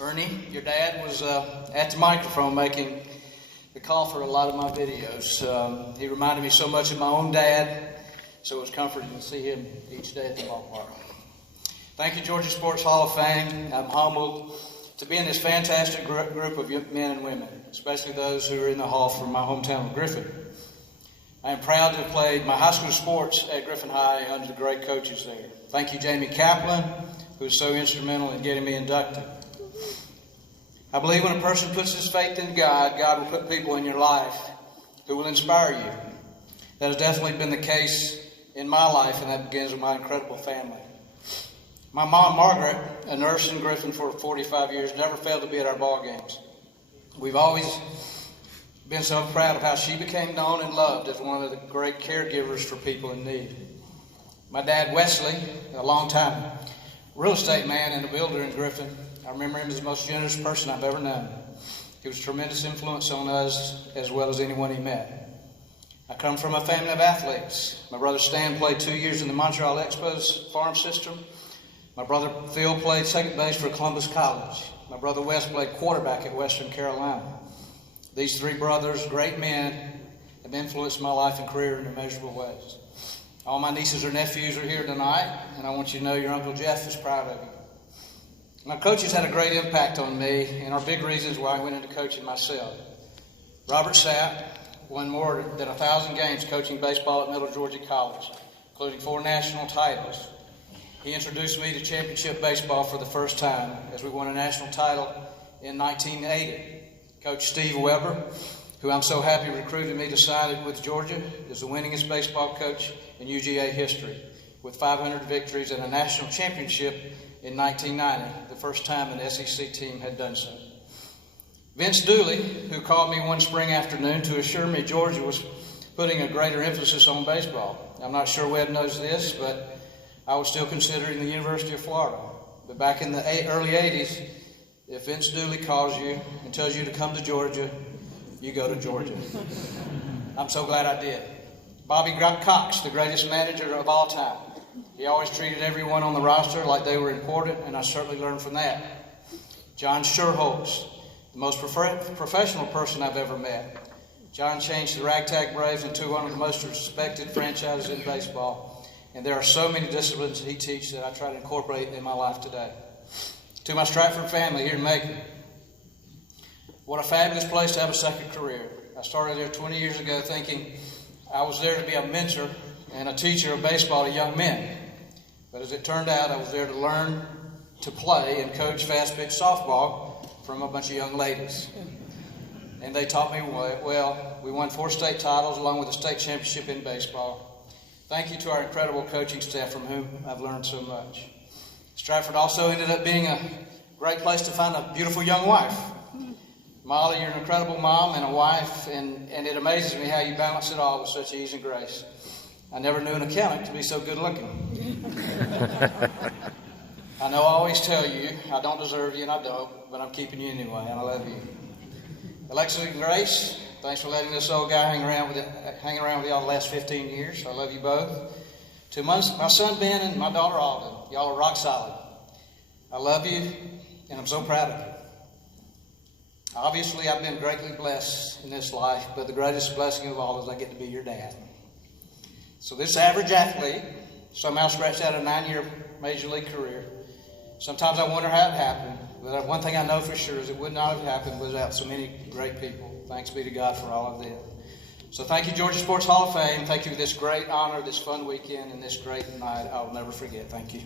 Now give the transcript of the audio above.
Ernie, your dad was at the microphone making the call for a lot of my videos. He reminded me so much of my own dad, so it was comforting to see him each day at the ballpark. Thank you, Georgia Sports Hall of Fame. I'm humbled to be in this fantastic group of men and women, especially those who are in the hall from my hometown of Griffin. I am proud to have played my high school sports at Griffin High under the great coaches there. Thank you, Jamie Kaplan, who was so instrumental in getting me inducted. I believe when a person puts his faith in God, God will put people in your life who will inspire you. That has definitely been the case in my life, and that begins with my incredible family. My mom, Margaret, a nurse in Griffin for 45 years, never failed to be at our ball games. We've always been so proud of how she became known and loved as one of the great caregivers for people in need. My dad, Wesley, a long-time real estate man and a builder in Griffin, I remember him as the most generous person I've ever known. He was a tremendous influence on us as well as anyone he met. I come from a family of athletes. My brother Stan played 2 years in the Montreal Expos farm system. My brother Phil played second base for Columbus College. My brother Wes played quarterback at Western Carolina. These three brothers, great men, have influenced my life and career in immeasurable ways. All my nieces or nephews are here tonight, and I want you to know your Uncle Jeff is proud of you. My coaches had a great impact on me and are big reasons why I went into coaching myself. Robert Sapp won more than 1,000 games coaching baseball at Middle Georgia College, including 4 national titles. He introduced me to championship baseball for the first time as we won a national title in 1980. Coach Steve Weber, who I'm so happy recruited me to sign with Georgia, is the winningest baseball coach in UGA history, with 500 victories and a national championship in 1990, the first time an SEC team had done so. Vince Dooley, who called me one spring afternoon to assure me Georgia was putting a greater emphasis on baseball. I'm not sure Webb knows this, but I was still considering the University of Florida. But back in the early 80s, if Vince Dooley calls you and tells you to come to Georgia, you go to Georgia. I'm so glad I did. Bobby Cox, the greatest manager of all time. He always treated everyone on the roster like they were important, and I certainly learned from that. John Sherholtz, the most professional person I've ever met. John changed the Ragtag Braves into one of the most respected franchises in baseball, and there are so many disciplines that he teaches that I try to incorporate in my life today. To my Stratford family here in Macon, what a fabulous place to have a second career. I started there 20 years ago thinking I was there to be a mentor and a teacher of baseball to young men. But as it turned out, I was there to learn to play and coach fast-pitch softball from a bunch of young ladies. And they taught me well. We won 4 state titles along with a state championship in baseball. Thank you to our incredible coaching staff from whom I've learned so much. Stratford also ended up being a great place to find a beautiful young wife. Molly, you're an incredible mom and a wife, and it amazes me how you balance it all with such ease and grace. I never knew an accountant to be so good looking. I know I always tell you, I don't deserve you and I don't, but I'm keeping you anyway, and I love you. Alexa and Grace, thanks for letting this old guy hang around with y'all the last 15 years. I love you both. To my son Ben and my daughter Alden, y'all are rock solid. I love you, and I'm so proud of you. Obviously, I've been greatly blessed in this life, but the greatest blessing of all is I get to be your dad. So this average athlete somehow scratched out a 9-year major league career. Sometimes I wonder how it happened, but one thing I know for sure is it would not have happened without so many great people. Thanks be to God for all of them. So thank you, Georgia Sports Hall of Fame. Thank you for this great honor, this fun weekend, and this great night I'll never forget. Thank you.